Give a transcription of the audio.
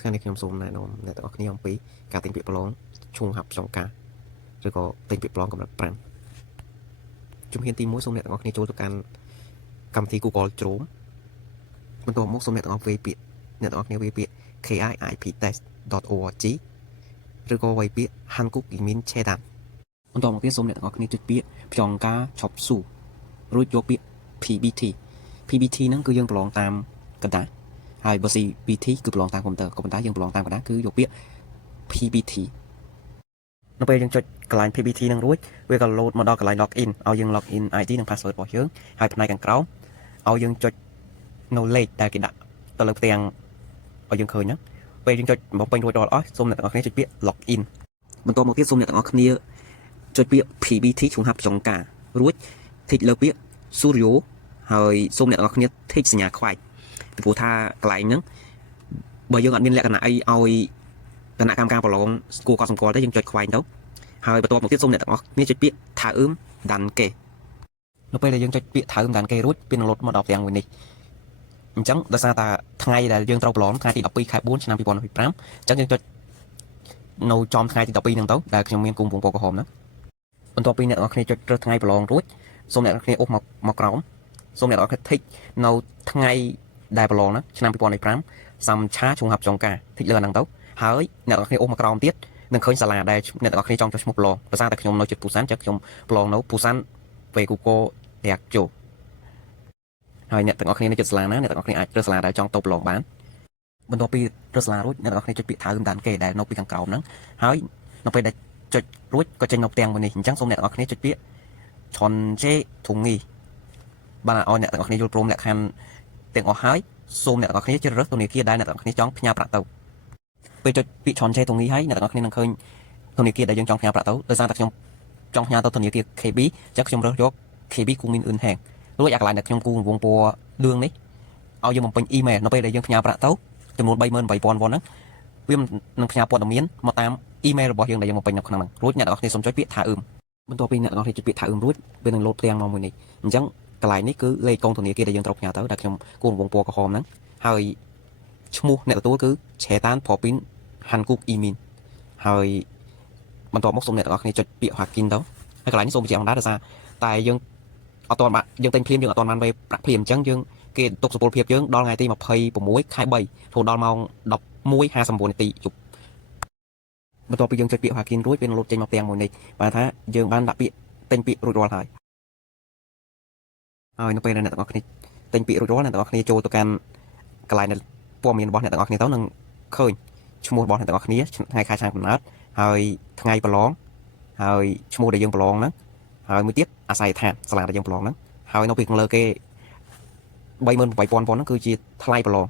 ថ្ងៃនេះខ្ញុំសូមណែនាំអ្នកទាំងអស់គ្នាអំពីការទិញពាក្យប្រឡងឈ្មោះហាប់ចុងការឬក៏ទិញពាក្យប្រឡងកម្រិត5ជំហានទី1សូមអ្នកទាំងអស់គ្នាចូលទៅកាន់កម្មវិធី Google Chrome បន្ទាប់មកសូមអ្នកទាំងអស់វាយពាក្យអ្នកទាំងអស់គ្នាវាយពាក្យ kiiptest.org ឬក៏វាយពាក្យ Hanguk Imin Chedan បន្ទាប់មកទៀតសូមអ្នកទាំងអស់គ្នាចុចពាក្យចុងការឈប់ស៊ូរួចយកពាក្យ PBT ហ្នឹងគឺយើងប្រឡងតាមកណ្ដាស់ហើយបើ CBT គឺប្រឡងតាមកុំព្យូទ័រក៏ប៉ុន្តែយើងប្រឡងតាមកណ្ដាស់គឺយកពាក្យ PBT នៅពេលយើងចុចកន្លែង PBT នឹងរួចវាក៏ load មកដល់កន្លែង login ឲ្យយើង login ID និង password របស់យើងហើយផ្នែកខាងក្រោមឲ្យយើងចុចនៅលេខដែលគេដាក់ទៅលើផ្ទាំងឲ្យយើងឃើញហ្នឹងពេលយើងចុចមកពេញរួចរាល់អស់សូមអ្នកទាំងអស់គ្នាចុចពាក្យ login បន្ទាប់មកទៀតសូមអ្នកទាំងអស់គ្នាចុចពាក្យ PBT ឈ្មោះហាប់ចុងការរួច tick លើពាក្យ Suryo ហើយសូមអ្នកទាំងអស់គ្នា tick សញ្ញាខ្វាច់ពីព្រោះថាកន្លែងហ្នឹងបើយើងអត់មានលក្ខណៈអីឲ្យគណៈកម្មការប្រឡងគួរកត់សម្គាល់ទេយើងចុចខ្វែងទៅហើយបន្ទាប់មកទៀតសូមអ្នកទាំងអស់គ្នាចុចពាក្យថាអឺមដាន់គេនៅពេលដែលយើងចុចពាក្យថាអឺមដាន់គេរួចវានឹងលោតមកដល់ផ្ទាំងមួយនេះអញ្ចឹងដោយសារតែថ្ងៃដែលយើងត្រូវប្រឡងថ្ងៃទី12ខែ4ឆ្នាំ2025អញ្ចឹងយើងចុចនៅចំថ្ងៃទី12ហ្នឹងទៅដែលខ្ញុំមានគុំពងពណ៌ក្រហមហ្នឹងបន្ទាប់ពីអ្នកទាំងអស់គ្នាចុចរើសថ្ងៃប្រឡងរួចសូមអ្នកទាំងអស់គ្នាអូសមកក្រោមសូមអ្នកទាំងអស់គ្នា tick នៅថ្ងៃដែលប្រឡងហ្នឹងឆ្នាំ2025សំឆាឈ្មោះហាប់ចុងការ tick លើហ្នឹងទៅហើយអ្នកទាំងអស់គ្នាអូសមកក្រោមទៀតនឹងឃើញសាលាដែលអ្នកទាំងអស់គ្នាចង់ចុះឈ្មោះប្រឡងដោយសារតែខ្ញុំនៅជិតពូសានចឹងខ្ញុំប្រឡងនៅពូសានពេល Google តាក់ជោហើយអ្នកទាំងអស់គ្នានៅជិតសាលាណាអ្នកទាំងអស់គ្នាអាចរើសសាលាដែលចង់ទៅប្រឡងបានបន្ទាប់ពីរើសសាលារួចអ្នកទាំងអស់គ្នាចុចពាក្យថាអឺមដានគេដែលនៅពីខាងក្រោមហ្នឹងហើយនៅពេលដែលចុចរួចក៏ចេញនៅផ្ទាំងមួយនេះអញ្ចឹងសូមអ្នកទាំងអស់គ្នាចុចពាក្យឆនជេធុងងីបានឲ្យអ្នកទាំងអស់គ្នាយល់ព្រមលក្ខខណ្ឌទាំងអស់ហើយសូមអ្នកទាំងអស់គ្នាជ្រើសរើសធនាគារដែលអ្នកទាំងអស់គ្នាចង់ផ្ញើប្រាក់ទៅពេលចុចពាក្យឆនជេធុងងីហើយអ្នកទាំងអស់គ្នានឹងឃើញធនាគារដែលយើងចង់ផ្ញើប្រាក់ទៅដោយសារតែខ្ញុំចង់ផ្ញើទៅធនាគារ KB អញ្ចឹងខ្ញុំរើសយក KB គូមីនអ៊ុនហែងរួចអាកន្លែងដែលខ្ញុំគូរង្វង់ពណ៌លឿងនេះឲ្យយើងបំពេញ email នៅពេលដែលយើងផ្ញើប្រាក់ទៅចំនួន 38,000 វ៉ុនហ្នឹងវានឹងផ្ញើព័ត៌មានមកតាម email របស់យើងដែលយើងបំពេញនៅក្នុងហ្នឹងរួចអ្នកទាំងអស់គ្នាសូមចុចពាក្យថាអឺមបន្ទាប់ពីអ្នកទាំងអស់គ្នាចុចពាក្យថាអឺមរួចវានឹងលោតផ្ទាំងមកមួយនេះអញ្ចឹងកន្លែងនេះគឺលេខកងធនាគារដែលយើងត្រូវផ្ញើទៅដែលខ្ញុំគូរង្វង់ពណ៌ក្រហមហ្នឹងហើយឈ្មោះអ្នកទទួលគឺឆេតានផូពីនហាន់គូកអ៊ីមីនហើយបន្ទាប់មកសូមអ្នកទាំងអស់គ្នាចុចពាក្យហាគីនទៅហើយកន្លែងនេះសូមបញ្ជាក់ផងដែរដោយសារតែយើងអត់ទាន់បានយើងទិញភ្លាមយើងអត់ទាន់បានវេប្រាក់ភ្លាមអញ្ចឹងយើងគេទុកសុពលភាពយើងដល់ថ្ងៃទី26ខែ3រហូតដល់ម៉ោង11:59 នាទីយប់បន្ទាប់ពីយើងចុចពាក្យហាគីនរួចវានឹងលោតចេញមកផ្ទាំងមួយនេះបានថាយើងបានដាក់ពាក្យទិញពាក្យរួចរាល់ហើយនៅពេលដែលអ្នកទាំងអស់គ្នាទិញពាក្យរួចរាល់អ្នកទាំងអស់គ្នាចូលទៅកាន់កន្លែងព័ត៌មានរបស់អ្នកទាំងអស់គ្នាទៅនឹងឃើញឈ្មោះរបស់អ្នកទាំងអស់គ្នាថ្ងៃខែឆ្នាំកំណើតហើយថ្ងៃប្រឡងហើយឈ្មោះដែលយើងប្រឡងហ្នឹងហើយមួយទៀតអាស័យដ្ឋានសាលាដែលយើងប្រឡងហ្នឹងហើយនៅពីខាងលើគេ 38,000 វ៉ុនហ្នឹងគឺជាថ្លៃប្រឡង